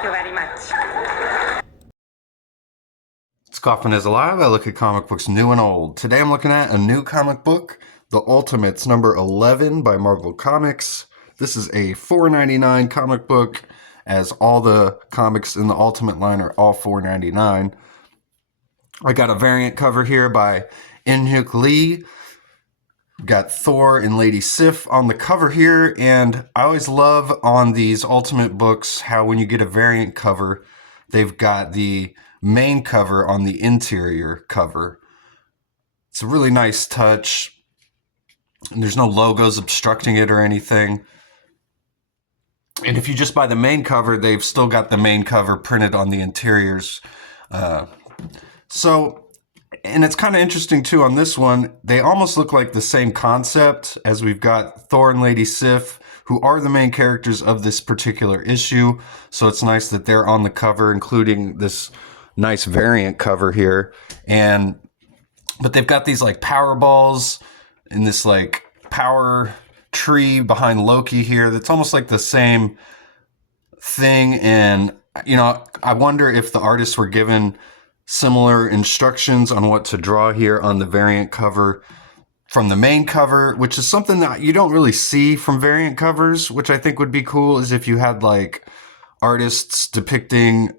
Thank you very much. It's Coffin is Alive. I look at comic books new and old. Today I'm looking at a new comic book, The Ultimates number 11 by Marvel Comics. This is a $4.99 comic book, as all the comics in the Ultimate line are all $4.99. I got a variant cover here by In-Hyuk Lee. Got Thor and Lady Sif on the cover here, and I always love on these Ultimate books how when you get a variant cover, they've got the main cover on the interior cover. It's a really nice touch, and there's no logos obstructing it or anything. And if you just buy the main cover, they've still got the main cover printed on the interiors. And it's kind of interesting too on this one, they almost look like the same concept, as we've got Thor and Lady Sif, who are the main characters of this particular issue. So it's nice that they're on the cover, including this nice variant cover here. But they've got these like power balls in this like power tree behind Loki here that's almost like the same thing. And I wonder if the artists were given similar instructions on what to draw here on the variant cover from the main cover, which is something that you don't really see from variant covers, which I think would be cool, is if you had like artists depicting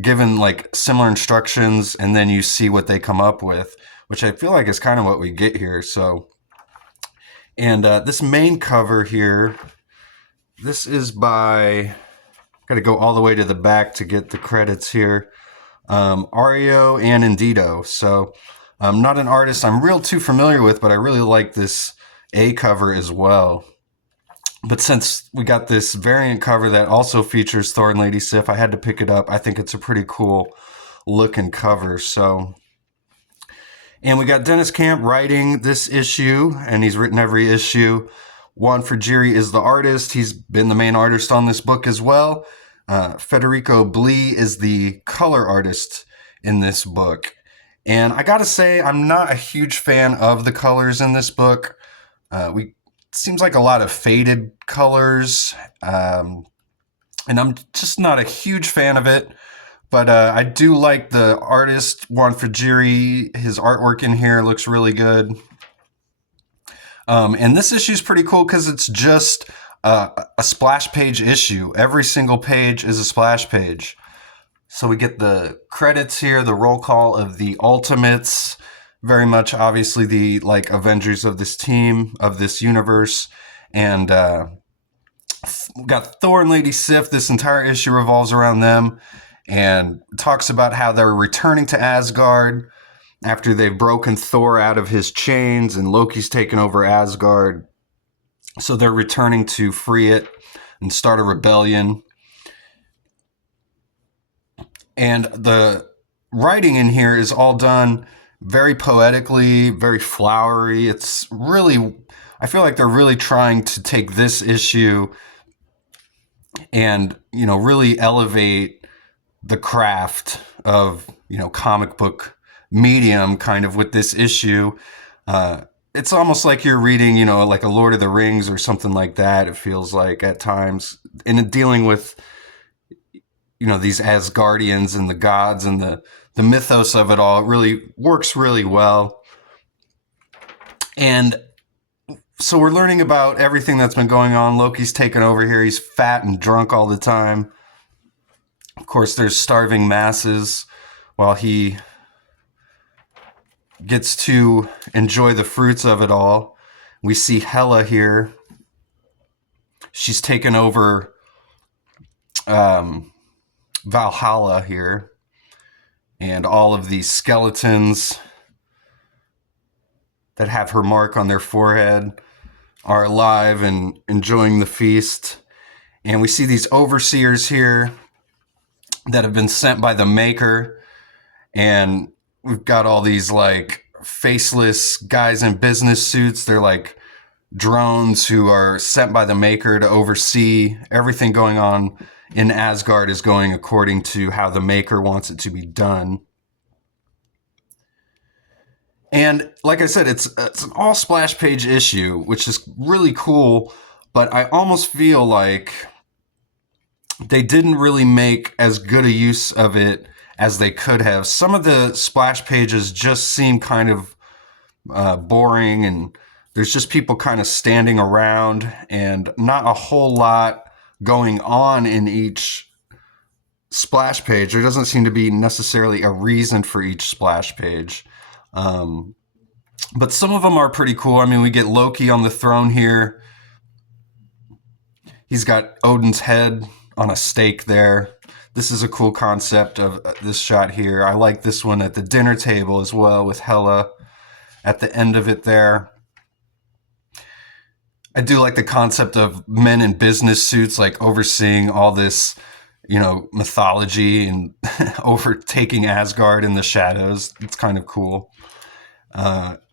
given like similar instructions and then you see what they come up with, which I feel like is kind of what we get here. So, and this main cover here, this is by, got to go all the way to the back to get the credits here. Ario Anindito. So I'm not an artist I'm real too familiar with, but I really like this A cover as well. But since we got this variant cover that also features Thor and Lady Sif, I had to pick it up. I think it's a pretty cool looking cover. And we got Dennis Camp writing this issue, and he's written every issue. Juan Frigeri is the artist. He's been the main artist on this book as well. Federico Blee is the color artist in this book. And I gotta say, I'm not a huge fan of the colors in this book. It seems like a lot of faded colors, and I'm just not a huge fan of it. But I do like the artist, Juan Frigeri. His artwork in here looks really good. And this issue is pretty cool because it's just a splash page issue. Every single page is a splash page. So we get the credits here, the roll call of the Ultimates, very much obviously the like Avengers of this team, of this universe. And we got Thor and Lady Sif. This entire issue revolves around them and talks about how they're returning to Asgard after they've broken Thor out of his chains and Loki's taken over Asgard. So they're returning to free it and start a rebellion. And the writing in here is all done very poetically, very flowery. It's really, I feel like they're really trying to take this issue and, really elevate the craft of, comic book medium kind of with this issue. It's almost like you're reading, like a Lord of the Rings or something like that. It feels like at times, and dealing with, these Asgardians and the gods and the mythos of it all. It really works really well. And so we're learning about everything that's been going on. Loki's taken over here. He's fat and drunk all the time. Of course, there's starving masses while he gets to enjoy the fruits of it all. We see Hela here. She's taken over Valhalla here. And all of these skeletons that have her mark on their forehead are alive and enjoying the feast. And we see these overseers here that have been sent by the Maker. And we've got all these like faceless guys in business suits. They're like drones who are sent by the Maker to oversee everything going on in Asgard is going according to how the Maker wants it to be done. And like I said, it's an all splash page issue, which is really cool. But I almost feel like they didn't really make as good a use of it as they could have. Some of the splash pages just seem kind of boring, and there's just people kind of standing around and not a whole lot going on in each splash page. There doesn't seem to be necessarily a reason for each splash page. But some of them are pretty cool. I mean, we get Loki on the throne here. He's got Odin's head on a stake there. This is a cool concept of this shot here. I like this one at the dinner table as well, with Hela at the end of it there. I do like the concept of men in business suits, like overseeing all this, mythology and overtaking Asgard in the shadows. It's kind of cool.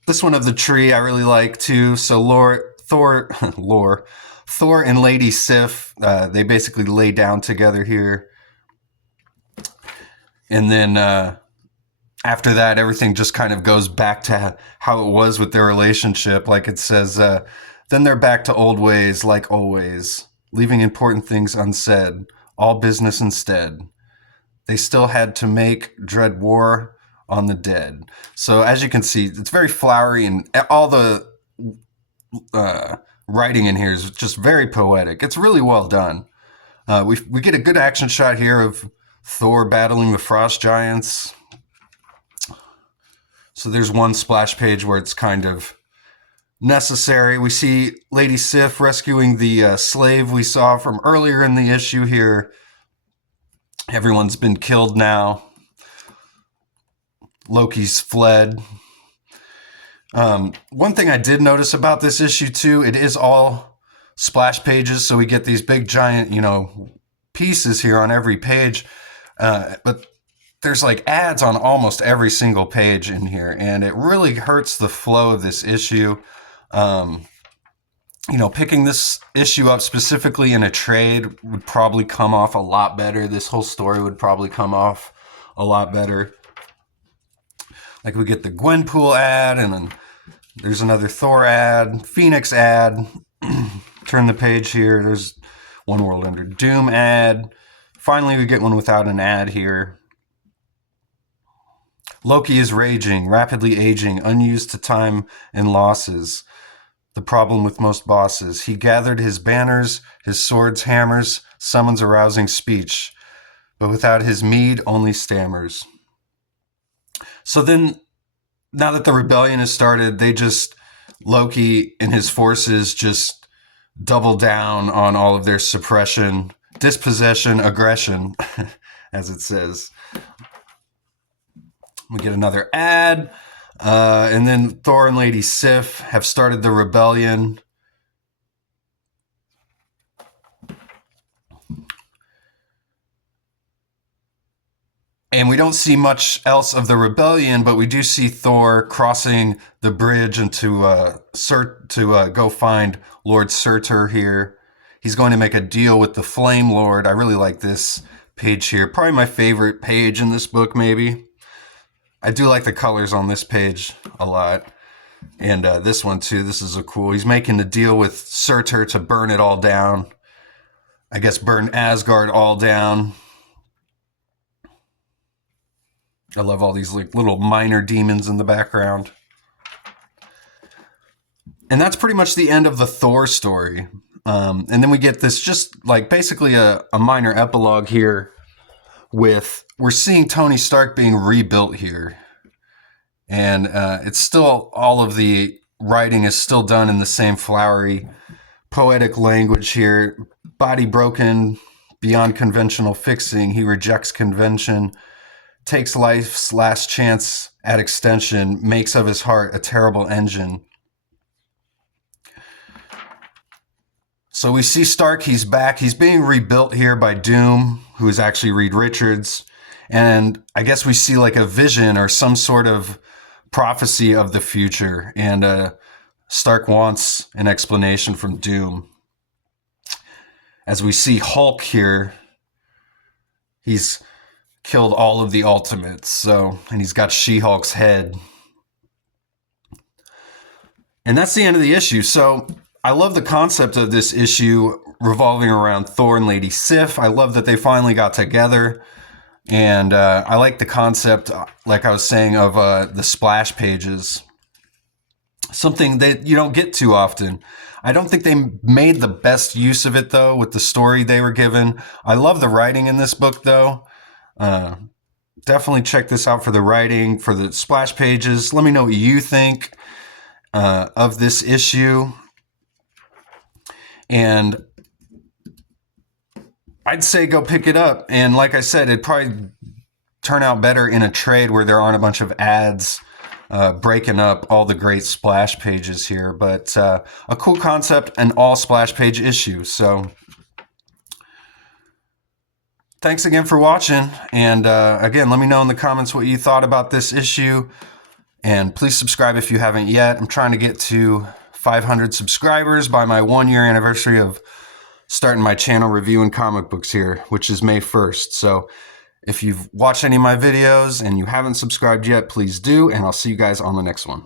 This one of the tree I really like too. So Thor and Lady Sif, they basically lay down together here. And then after that, everything just kind of goes back to how it was with their relationship. Like it says, then they're back to old ways like always, leaving important things unsaid, all business instead. They still had to make dread war on the dead. So as you can see, it's very flowery, and all the writing in here is just very poetic. It's really well done. We get a good action shot here of Thor battling the frost giants. So there's one splash page where it's kind of necessary. We see Lady Sif rescuing the slave we saw from earlier in the issue here. Everyone's been killed now. Loki's fled. One thing I did notice about this issue too, it is all splash pages, so we get these big giant, pieces here on every page. But there's like ads on almost every single page in here, and it really hurts the flow of this issue. Picking this issue up specifically in a trade would probably come off a lot better. This whole story would probably come off a lot better. Like we get the Gwenpool ad, and then there's another Thor ad, Phoenix ad. Turn the page here. There's One World Under Doom ad. Finally, we get one without an ad here. Loki is raging, rapidly aging, unused to time and losses. The problem with most bosses. He gathered his banners, his swords, hammers, summons a rousing speech, but without his mead, only stammers. So then, now that the rebellion has started, Loki and his forces just double down on all of their suppression, dispossession, aggression, as it says. We get another ad, and then Thor and Lady Sif have started the rebellion. And we don't see much else of the rebellion, but we do see Thor crossing the bridge and to go find Lord Surtur here. He's going to make a deal with the Flame Lord. I really like this page here. Probably my favorite page in this book, maybe. I do like the colors on this page a lot. And this one, too. This is a cool... He's making the deal with Surtur to burn it all down. I guess burn Asgard all down. I love all these like little minor demons in the background. And that's pretty much the end of the Thor story. And then we get this just like basically a minor epilogue here with, we're seeing Tony Stark being rebuilt here. And it's still, all of the writing is still done in the same flowery, poetic language here. Body broken, beyond conventional fixing, he rejects convention, takes life's last chance at extension, makes of his heart a terrible engine. So we see Stark, he's back. He's being rebuilt here by Doom, who is actually Reed Richards. And I guess we see like a vision or some sort of prophecy of the future. And Stark wants an explanation from Doom. As we see Hulk here, he's killed all of the Ultimates, and he's got She-Hulk's head. And that's the end of the issue. So I love the concept of this issue. revolving around Thor and Lady Sif. I love that they finally got together. And I like the concept, like I was saying, of the splash pages. Something that you don't get too often. I don't think they made the best use of it, though, with the story they were given. I love the writing in this book, though. Definitely check this out for the writing, for the splash pages. Let me know what you think of this issue. And I'd say go pick it up. And like I said, it'd probably turn out better in a trade where there aren't a bunch of ads breaking up all the great splash pages here. But a cool concept, an all splash page issue. So thanks again for watching. And again, let me know in the comments what you thought about this issue. And please subscribe if you haven't yet. I'm trying to get to 500 subscribers by my 1-year anniversary of starting my channel reviewing comic books here, which is May 1st. So if you've watched any of my videos and you haven't subscribed yet, please do. And I'll see you guys on the next one.